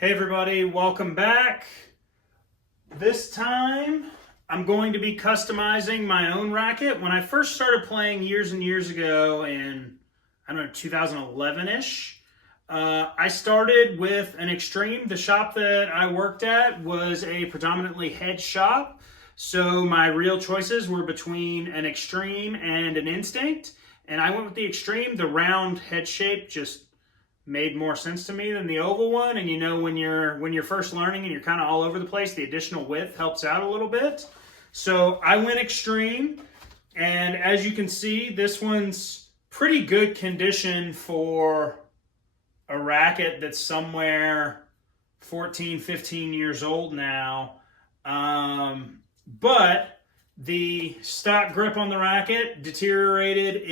Hey everybody, welcome back. This time I'm going to be customizing my own racket. When I first started playing years and years ago in, 2011-ish, I started with an Extreme. The shop that I worked at was a predominantly head shop, so my real choices were between an Extreme and an Instinct, and I went with the Extreme. The round head shape just made more sense to me than the oval one. And when you're first learning and you're kind of all over the place, the additional width helps out a little bit. So I went Extreme, and as you can see, this one's pretty good condition for a racket that's somewhere 14, 15 years old now. But the stock grip on the racket deteriorated.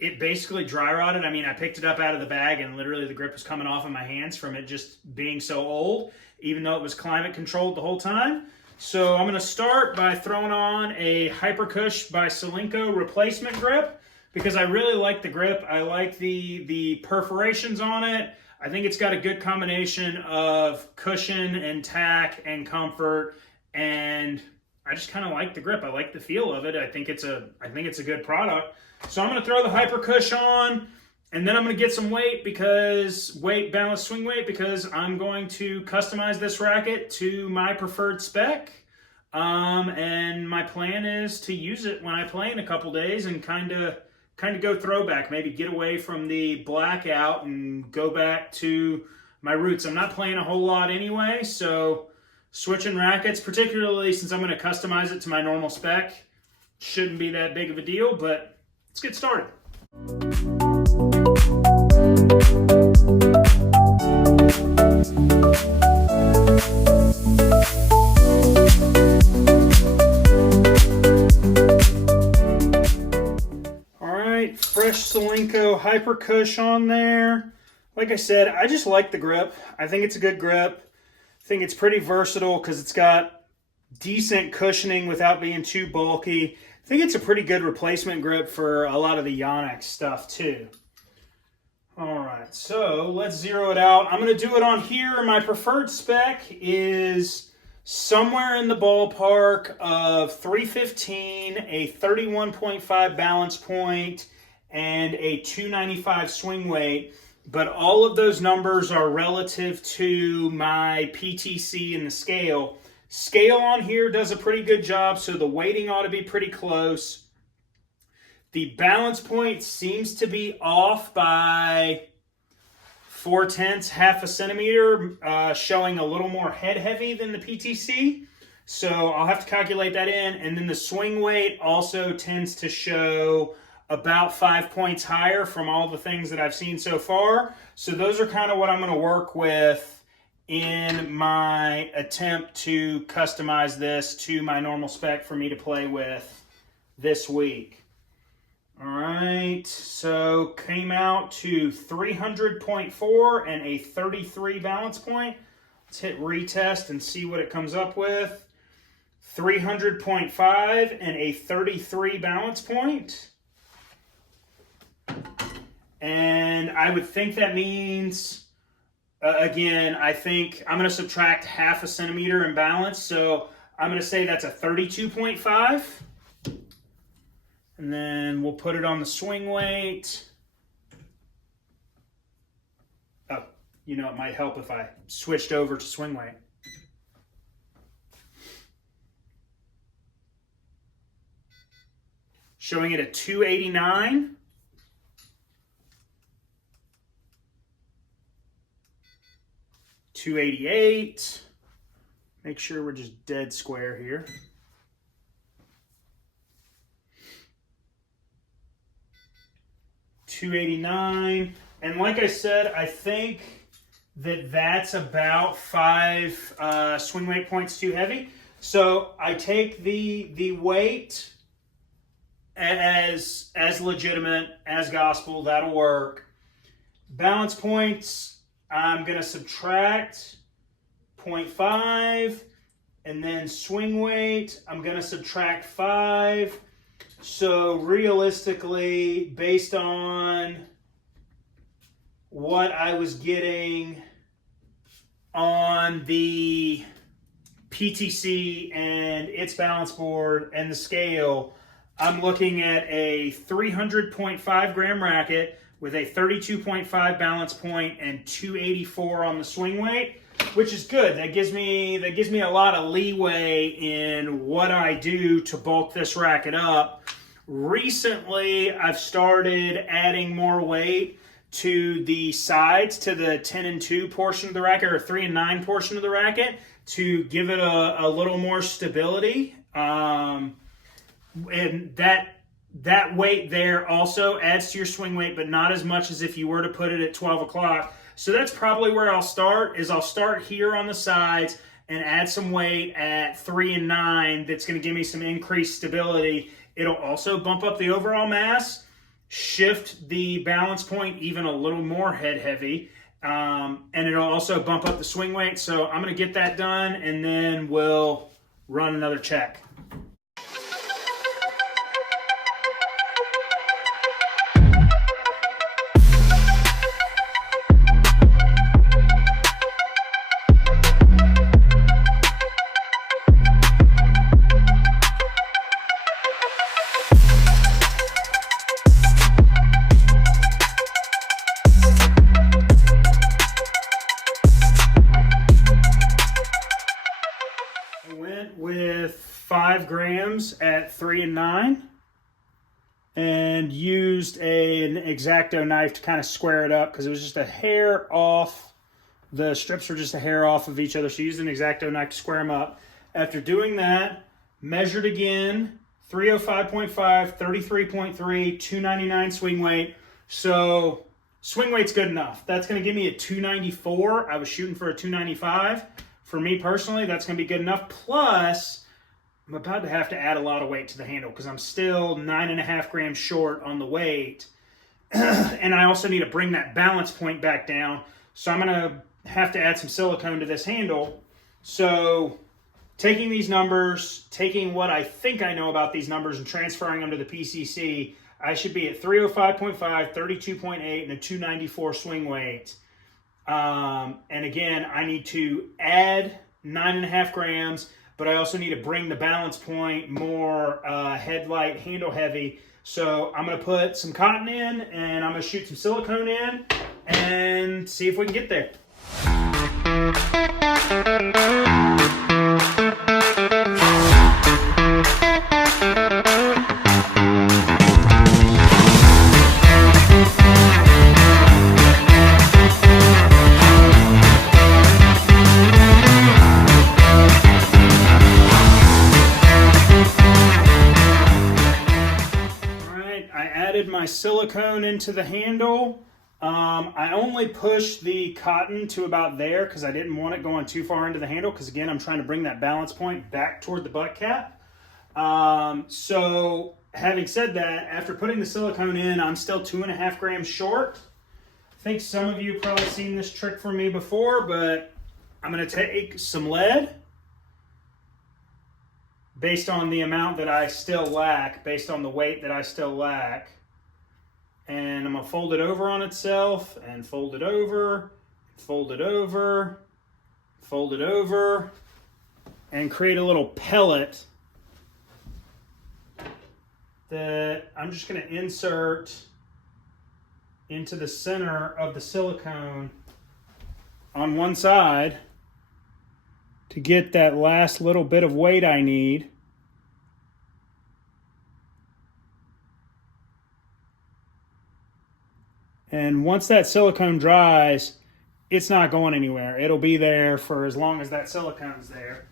It basically dry rotted. I picked it up out of the bag and literally the grip was coming off of my hands from it just being so old, even though it was climate controlled the whole time. So I'm going to start by throwing on a Hypercush by Solinco replacement grip because I really like the grip. I like the perforations on it. I think it's got a good combination of cushion and tack and comfort, and I just kind of like the grip. I like the feel of it. I think it's a good product. So I'm going to throw the Hypercush on, and then I'm going to get some balance swing weight, because I'm going to customize this racket to my preferred spec. And my plan is to use it when I play in a couple days and kind of go throwback, maybe get away from the blackout and go back to my roots. I'm not playing a whole lot anyway, so switching rackets, particularly since I'm going to customize it to my normal spec, shouldn't be that big of a deal, but let's get started. All right, fresh Solinco Hypercush on there. Like I said, I just like the grip. I think it's a good grip. I think it's pretty versatile because it's got decent cushioning without being too bulky. I think it's a pretty good replacement grip for a lot of the Yonex stuff too. All right, so let's zero it out. I'm going to do it on here. My preferred spec is somewhere in the ballpark of 315, a 31.5 balance point, and a 295 swing weight. But all of those numbers are relative to my PTC in the scale. Scale on here does a pretty good job, so the weighting ought to be pretty close. The balance point seems to be off by 0.4, half a centimeter, showing a little more head heavy than the PTC. So I'll have to calculate that in. And then the swing weight also tends to show about 5 points higher from all the things that I've seen so far. So those are kind of what I'm going to work with in my attempt to customize this to my normal spec for me to play with this week. All right, so came out to 300.4 and a 33 balance point. Let's hit retest and see what it comes up with. 300.5 and a 33 balance point. And I would think that means, again, I think I'm going to subtract half a centimeter in balance, so I'm going to say that's a 32.5. And then we'll put it on the swing weight. Oh, it might help if I switched over to swing weight. Showing it at 289. 288. Make sure we're just dead square here. 289. And like I said, I think that's about 5 swing weight points too heavy. So I take the weight as legitimate, as gospel. That'll work. Balance points, I'm going to subtract 0.5, and then swing weight, I'm going to subtract 5. So realistically, based on what I was getting on the PTC and its balance board and the scale, I'm looking at a 300.5 gram racket with a 32.5 balance point and 284 on the swing weight, which is good. That gives me a lot of leeway in what I do to bulk this racket up. Recently, I've started adding more weight to the sides, to the 10 and 2 portion of the racket, or 3 and 9 portion of the racket, to give it a little more stability. And that weight there also adds to your swing weight, but not as much as if you were to put it at 12 o'clock. So that's probably where I'll start, is I'll start here on the sides and add some weight at 3 and 9 that's going to give me some increased stability. It'll also bump up the overall mass, shift the balance point even a little more head heavy, and it'll also bump up the swing weight. So I'm going to get that done, and then we'll run another check. With 5 grams at 3 and 9 and used an X-Acto knife to kind of square it up because it was just a hair off. The strips were just a hair off of each other, so I used an X-Acto knife to square them up. After doing that, measured again, 305.5, 33.3, 299 swing weight. So swing weight's good enough. That's going to give me a 294. I was shooting for a 295. For me personally, that's going to be good enough. Plus, I'm about to have to add a lot of weight to the handle because I'm still 9.5 grams short on the weight. And I also need to bring that balance point back down. So I'm going to have to add some silicone to this handle. So taking these numbers, taking what I think I know about these numbers and transferring them to the PCC, I should be at 305.5, 32.8, and a 294 swing weight. And again, I need to add 9.5 grams, but I also need to bring the balance point more headlight, handle heavy. So I'm going to put some cotton in, and I'm going to shoot some silicone in and see if we can get there. My silicone into the handle. I only pushed the cotton to about there because I didn't want it going too far into the handle because again I'm trying to bring that balance point back toward the butt cap. So having said that, after putting the silicone in, I'm still 2.5 grams short. I think some of you have probably seen this trick from me before, but I'm going to take some lead based on the amount that I still lack, based on the weight that I still lack. And I'm going to fold it over on itself, and fold it over, fold it over, fold it over, and create a little pellet that I'm just going to insert into the center of the silicone on one side to get that last little bit of weight I need. And once that silicone dries, it's not going anywhere. It'll be there for as long as that silicone's there.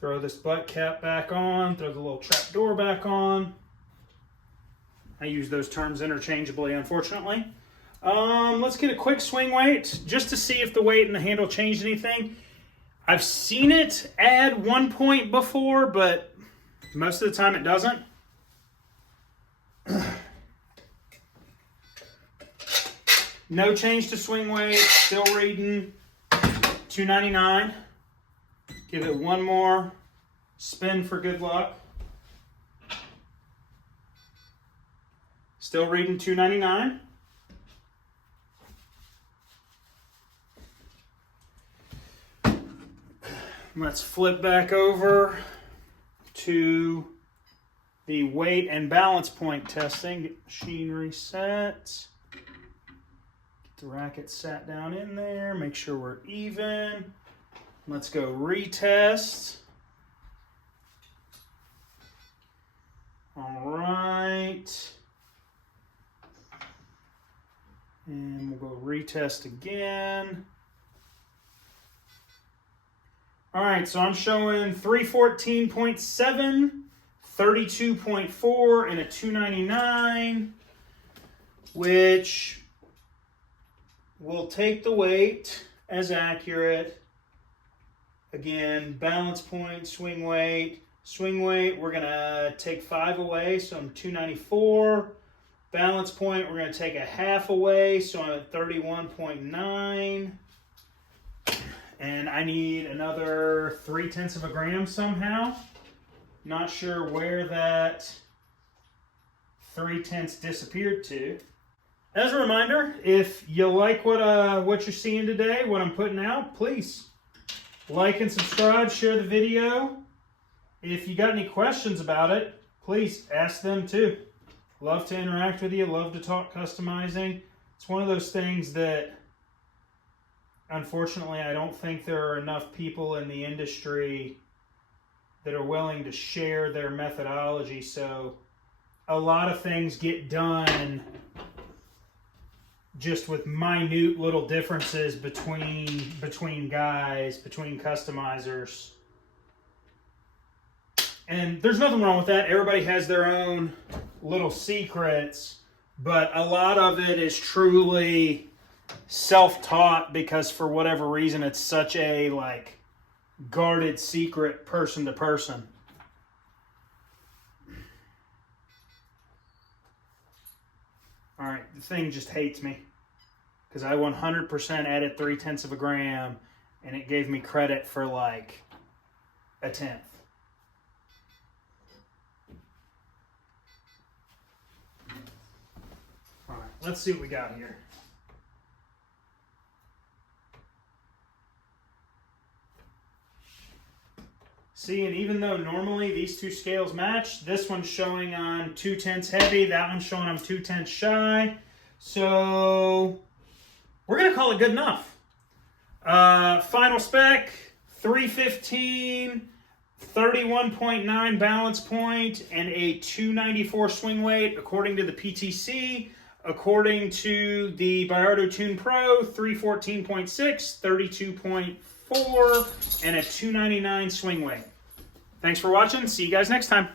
Throw this butt cap back on, throw the little trap door back on. I use those terms interchangeably, unfortunately. Let's get a quick swing weight just to see if the weight and the handle changed anything. I've seen it add 1 point before, but most of the time it doesn't. No change to swing weight, still reading 299. Give it one more spin for good luck. Still reading 299. Let's flip back over to the weight and balance point testing. Get the machine reset. Get the racket sat down in there. Make sure we're even. Let's go retest. All right. And we'll go retest again. All right, so I'm showing 314.7, 32.4, and a 299, which will take the weight as accurate. Again, balance point, swing weight. Swing weight, we're gonna take 5 away, so I'm 294. Balance point, we're gonna take a half away, so I'm at 31.9. And I need another 0.3 of a gram somehow. Not sure where that 0.3 disappeared to. As a reminder, if you like what you're seeing today, what I'm putting out, please like and subscribe, share the video. If you got any questions about it, please ask them too. Love to interact with you, love to talk customizing. It's one of those things that, unfortunately, I don't think there are enough people in the industry that are willing to share their methodology. So a lot of things get done just with minute little differences between guys, between customizers. And there's nothing wrong with that. Everybody has their own little secrets, but a lot of it is truly self-taught because for whatever reason it's such a guarded secret person to person. All right, the thing just hates me because I 100% added 0.3 of a gram and it gave me credit for like a tenth. All right, let's see what we got here. See, and even though normally these two scales match, this one's showing on 0.2 heavy, that one's showing I'm 0.2 shy. So we're gonna call it good enough. Final spec, 315, 31.9 balance point, and a 294 swing weight according to the PTC. According to the Baiardo Tune Pro, 314.6, 32.4, and a 299 swing weight. Thanks for watching. See you guys next time.